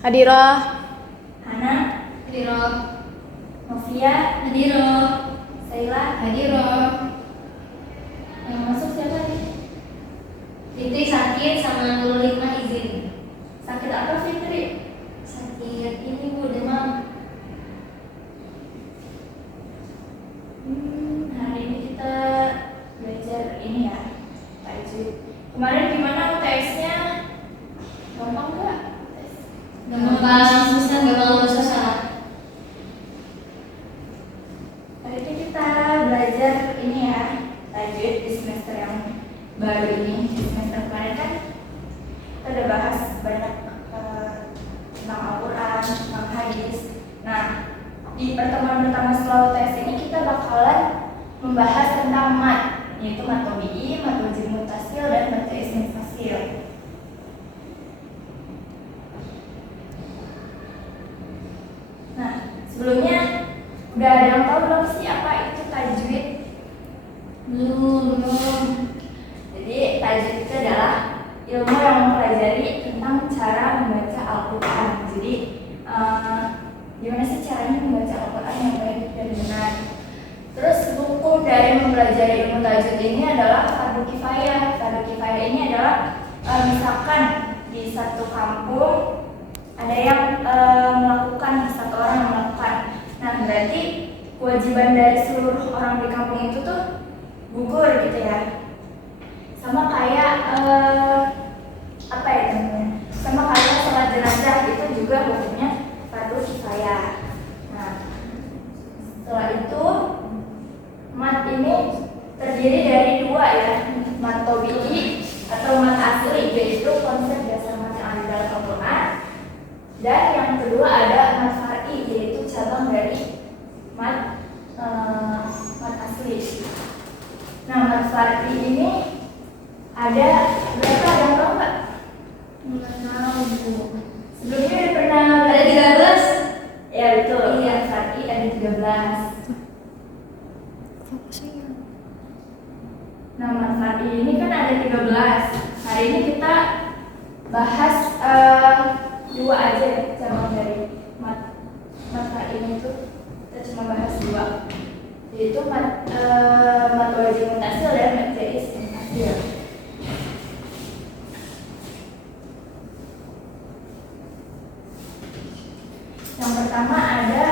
Hadiroh. Hana. Hadiroh. Novia. Hadiroh. Saila. Hadiroh. Yang masuk siapa nih? Fitri sakit sama Nurul Hikmah izin. Sakit apa Fitri? Sakit ini Bu, demam. Hari ini kita belajar ini ya, tajwid. Kemarin gimana UTS-nya? Gampang nggak? Gampang, susah, gampang susah. Hari ini kita belajar ini ya, tajwid di semester yang baru ini. Di semester kemarin kan kita udah bahas banyak tentang Al-Quran, tentang hadis. Nah, di pertemuan pertama setelah UTS ini kita bakalan membahas tentang mat, yaitu mat tabi'i, mat wajib mutasil, dan mat ismi fasil. Nah, sebelumnya udah ada yang tahu belum sih apa itu tajwid? Belum. Jadi tajwid itu adalah ilmu yang mempelajari tentang cara membaca Al-Quran. Jadi gimana sih caranya membaca Al-Quran yang baik dan benar. Terus hukum dari mempelajari ilmu tajwid ini adalah fardu kifayah. Fardu kifayah ini adalah misalkan di satu kampung ada yang melakukan, satu orang yang melakukan. Nah, berarti kewajiban dari seluruh orang di kampung itu tuh gugur gitu ya. Sama kayak apa ya namanya? Sama kayak sholat jenazah itu juga hukumnya fardu kifayah. Nah, setelah itu mat ini terdiri dari dua ya, mat tabi'i atau mat asli, yaitu konsep dasar mat yang ada dalam Al-Quran. Dan yang kedua ada mat far'i, yaitu cabang dari mat asli. Nah, mat far'i ini ada berapa, ada yang tahu nggak? Nggak tahu Bu. Sebelumnya udah pernah Ada 13? Ya betul, Iya. mat far'i ada 13. Nah, mat far'i ini kan ada 13. Hari ini kita bahas dua aja ya, cabang dari mat far'i ini tuh kita cuma bahas dua, yaitu mat wajib mutasil dan mat ismi fasil. Yang pertama ada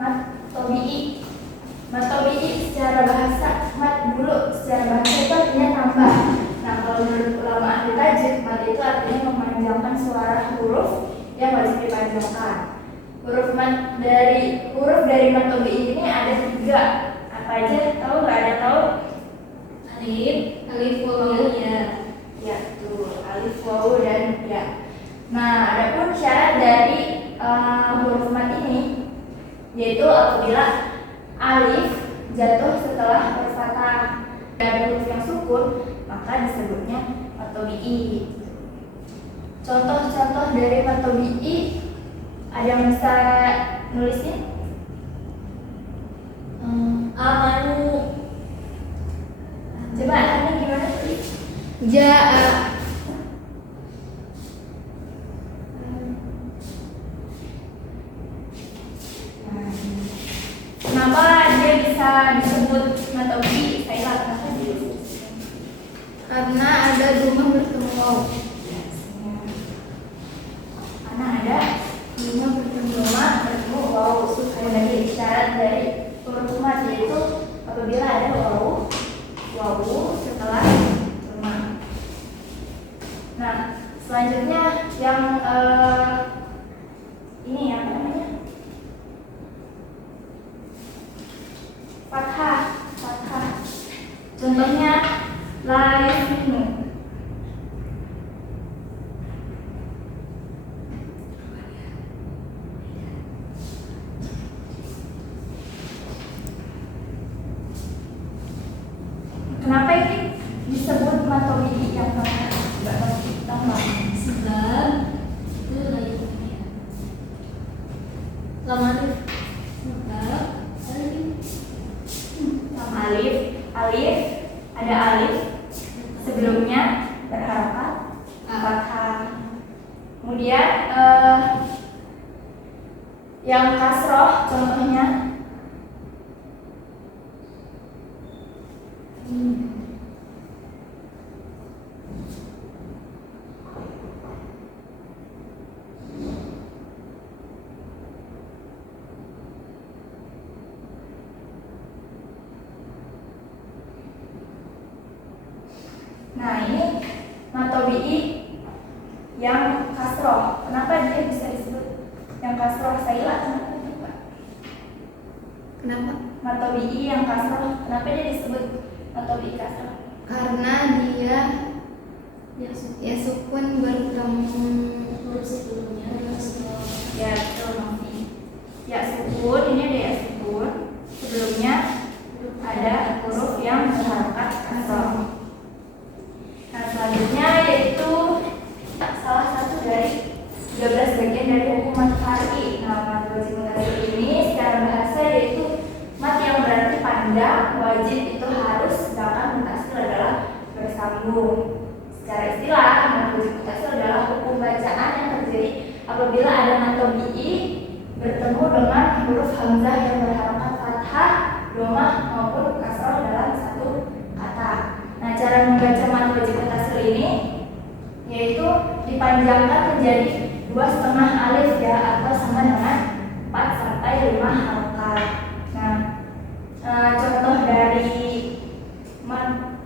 mat tabi'i. Mat tabi'i secara bahasa, mat dulu secara bahasa itu artinya tambah. Nah, kalau menurut ulama ahli tajwid, mat itu artinya memanjangkan suara huruf yang wajib dipanjangkan. Huruf dari mat tabi'i ini ada 3. Apa aja? Tahu nggak? Ada tahu? Alif, waw, ya. Ya, tuh alif, waw, dan ya. Nah, adapun syarat dari huruf mat ini yaitu apabila alif jatuh setelah huruf fathah dan huruf yang sukun, maka disebutnya mat tabi'i. Contoh-contoh dari mat tabi'i ada yang bisa nulisin? Amanu. Coba ini gimana tulis? Ja'a. Kenapa dia bisa disebut mat tabi'i? Saya kenapa dia disebut? Karena ada rumah bertemu waw. Karena ada rumah bertemu waw. Sekali lagi syarat dari huruf mat yaitu apabila ada waw setelah rumah. Nah, selanjutnya yang ini apa namanya? Fathah. Contohnya la yasminu. Kenapa ini disebut mat tabi'i yang fathah? Enggak tahu nggak? Sebab itu lagi lama alif. Sebab alif ada alif sebelumnya berharakat fathah. Kemudian yang kasroh contohnya nah ini matobi'i yang kasroh. Kenapa dia bisa disebut yang kasroh? Saila, kenapa juga? Kenapa? Matobi'i yang kasroh, kenapa dia disebut matobi'i kasroh? Karena dia ya sukun bertemu huruf sebelumnya. Ya, betul nanti. Ya sukun, ini ada ya sukun. Sebelumnya ada huruf yang berharokat kasroh. Nah selanjutnya yaitu salah satu dari 13 bagian dari hukum mat far'i. Nah mat wajib mutassil ini secara bahasa yaitu mat yang berarti panjang, wajib itu harus, sedangkan mutassil adalah bersambung. Secara istilah mat wajib mutassil adalah hukum bacaan yang terjadi apabila ada mat tabi'i bertemu dengan huruf hamzah yang berharokat fathah, dhammah maupun kasroh dalam satu kata. Nah, cara membaca mat wajib mutassil ini yaitu dipanjangkan menjadi 2,5 alif ya, atau sama dengan 4 sampai 5 harokat. Nah, contoh dari mat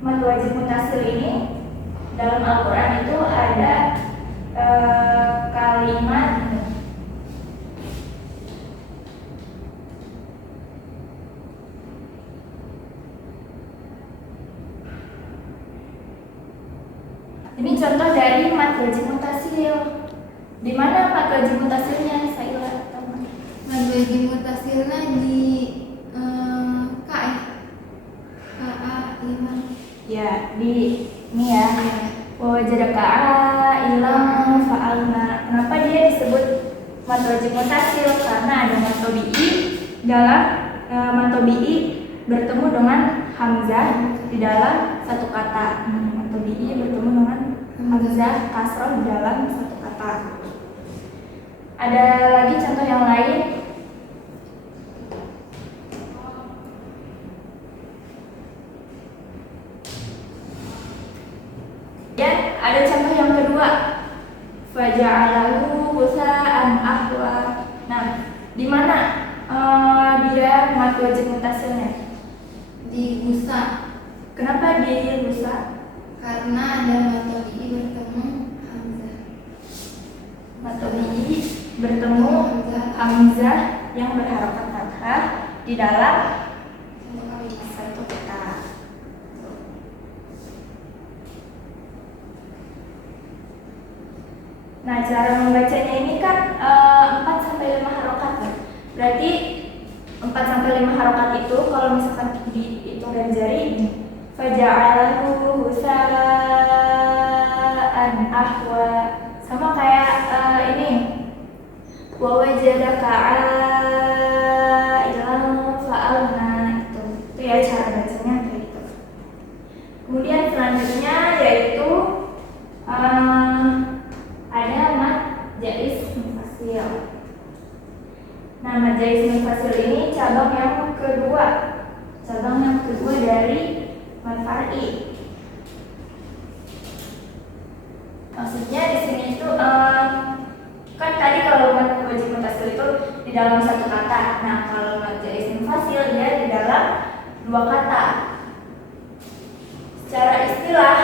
wajib mutassil ini dalam Al-Quran itu ada kalimat ini contoh dari mat wajib mutassil. Di mana mat wajib mutassilnya? Saya tahu. Mat wajib mutasilnya di ka ilang. Ya, di ini ya. Wajadaka ilang fa'alna. Kenapa dia disebut mat wajib mutassil? Karena ada mat tabi'i dalam mat tabi'i bertemu dengan hamzah di dalam satu kata. Mat tabi'i bertemu dengan hamzah kasroh di dalam satu kata. Ada lagi contoh yang lain. Dan ada contoh yang kedua, faja'alahu ghusaan ahwa. Nah, di mana dia mat wajib mutassilnya? Di gusa. Kenapa di gusa? Karena ada mat tabi'i bertemu hamzah. Mat tabi'i bertemu hamzah yang berharokat fathah di dalam satu kata. Nah, cara membacanya ini kan 4 sampai 5 harokat. Berarti 4 sampai 5 harokat itu kalau misalkan dihitung dari jari ini faja'alahu husa'an ahwa, sama kayak ini wa wajadaka ilan fa'alna, itu ya cara bacanya kayak gitu. Kemudian selanjutnya yaitu ada mat jaiz munfasil. Nah, mat jaiz munfasil ini cabang yang kedua dari mat far'i. Maksudnya di sini itu kan tadi kalau mat wajib mutassil itu di dalam satu kata. Nah, kalau mat jaiz munfasil dia di dalam dua kata. Secara istilah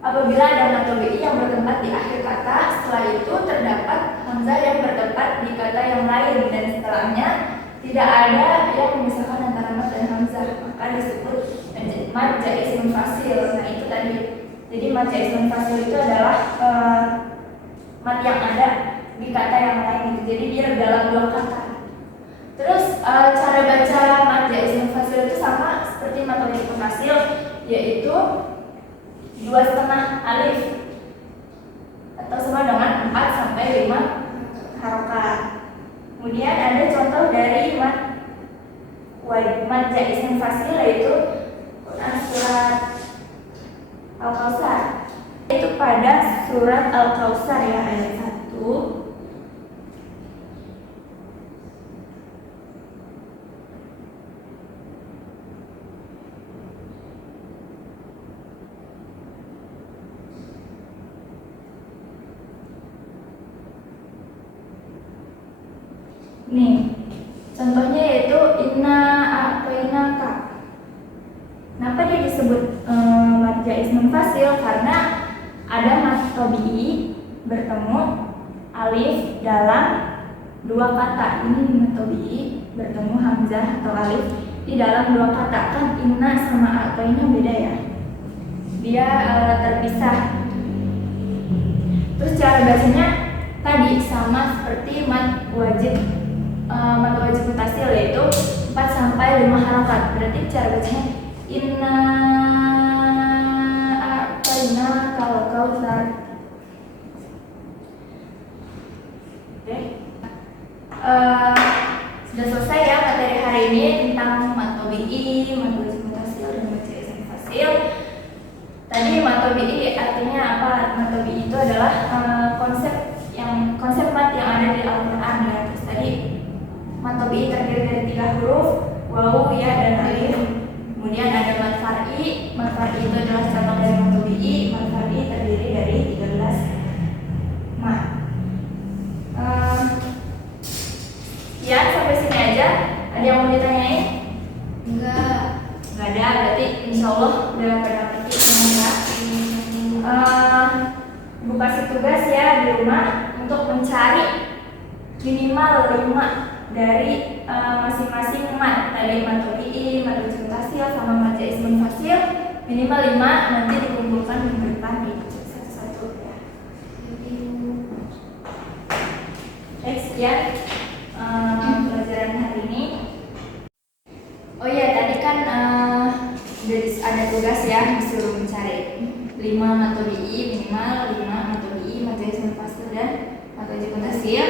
apabila ada mat tabi'i yang bertempat di akhir kata, setelah itu terdapat hamzah yang bertempat di kata yang lain dan setelahnya tidak ada yang memisahkan antara mat dan hamzah, maka disebut mat jaiz munfasil. Nah, itu tadi. Jadi mat jaiz munfasil itu adalah mat yang ada di kata yang lain. Jadi dia dalam dua kata. Terus cara baca mat jaiz munfasil itu sama seperti mat wajib munfasil, yaitu 2,5 alif atau sama dengan 4 sampai 5 harokat. Kemudian ada contoh dari mat jaiz munfasil yaitu Quran surat Al-Kautsar. pada surat Al-Kautsar ya, ayat 1. Nih, contohnya yaitu inna a'tainaka. Kenapa dia disebut marja ismun fasil? Karena ada mad tabi'i bertemu alif dalam dua kata. Ini mad tabi'i bertemu hamzah atau alif di dalam dua kata. Kan inna sama a'taina beda ya, dia terpisah. Terus cara bacanya tadi sama seperti mad wajib mutasil, yaitu 4 sampai 5 harokat. Berarti cara bacanya inna a'taina kal kautsar. Oke. Sudah selesai ya materi hari ini tentang mad tabi'i, mad wajib mutasil, dan baca ism fasil. Tadi mad tabi'i artinya apa? Mad tabi'i itu adalah konsep mad yang ada di Al-Qur'an ya. Terus tadi mad tabi'i terdiri dari 3 huruf, wawu, ya, dan alif. Kemudian ada mad far'i. Mad far'i itu adalah cabang dari mad tabi'i. Mad far'i terdiri dari 13 mad. Ya, sampai sini aja. Ada yang mau ditanyain? Enggak. Enggak ada, berarti insya Allah udah pada ngerti semuanya. Ibu kasih tugas ya di rumah untuk mencari minimal 5 dari masing-masing mad. Tadi mad tabi'i, mad wajib mutasil, sama mad ismun fasil. Minimal 5, nanti dikumpulkan minggu depan dicek satu-satu ya. Sekian pelajaran hari ini. Oh iya, tadi kan udah ada tugas ya, disuruh mencari 5 mad tabi'i, minimal 5 mad tabi'i, mad ismun fasil, dan mad wajib mutasil.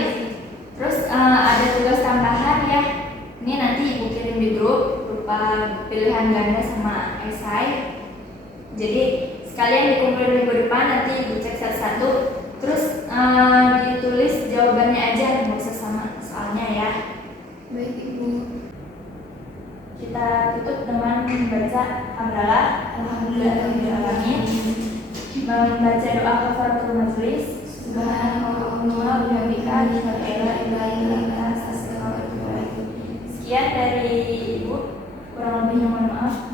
Terus ada tugas tambahan ya. Ini nanti ibu kirim di grup berupa pilihan ganda sama esai. Jadi sekalian dikumpulin minggu depan, nanti ibu cek satu-satu. Terus ditulis jawabannya aja, nggak usah sama soalnya ya. Baik Ibu. Kita tutup dengan membaca hamdalah. Alhamdulillahirobbilalamin. Membaca doa kafaratul majelis. Subhanallah wa bihamdika asyhadu an la ilaha illa anta astaghfiruka wa atubu ilaik. Sekian dari Ibu, kurang lebihnya mohon maaf.